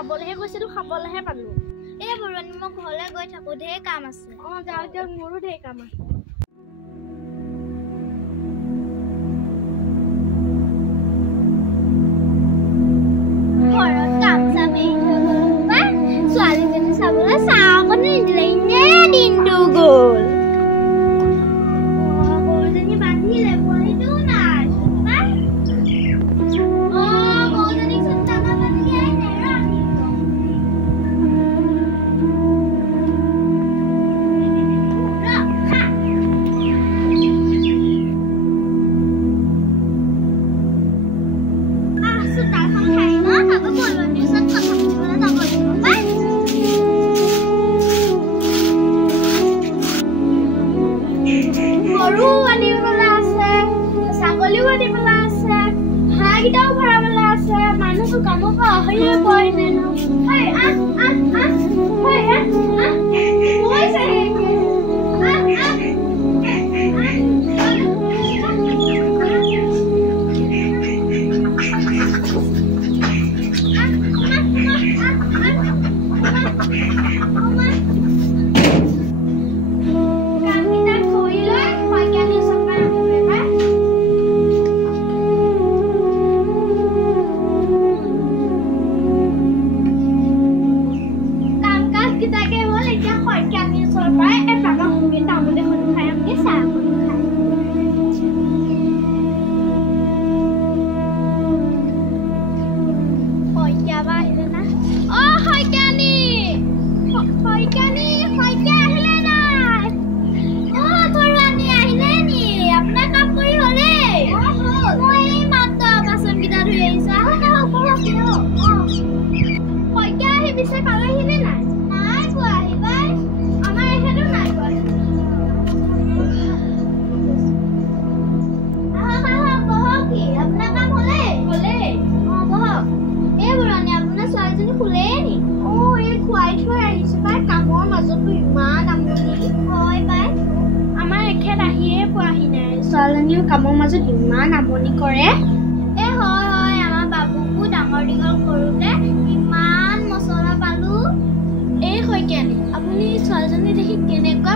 খাবলৈহে গৈছিলো খাবলৈহে পালো এই বৰুৱানী মই ঘৰলৈ গৈ থাকো ঢেৰ কাম আছে যাওঁ এতিয়া মোৰো ঢেৰ কাম আছে ঘৰত কাম চাম এৰি থৈ গ'লো পাই ছোৱালীজনী চাবলৈ চাহ অকণ নিদিলে ইনে দিনটো গ'ল গৰুজনী বান্ধিলে পোৱালিটোও নাই পাই গৰুজনীক চোন দানা পানী দিয়াই নাই ছোৱালীজনীও কামৰ মাজত ইমান আমনি কৰে হয় আমাৰ বাবুকো ডাঙৰ দীঘল কৰোঁতে ইমান মছলা পালো এই শইকীয়ানী আপুনি ছোৱালীজনী দেখি কেনেকুৱা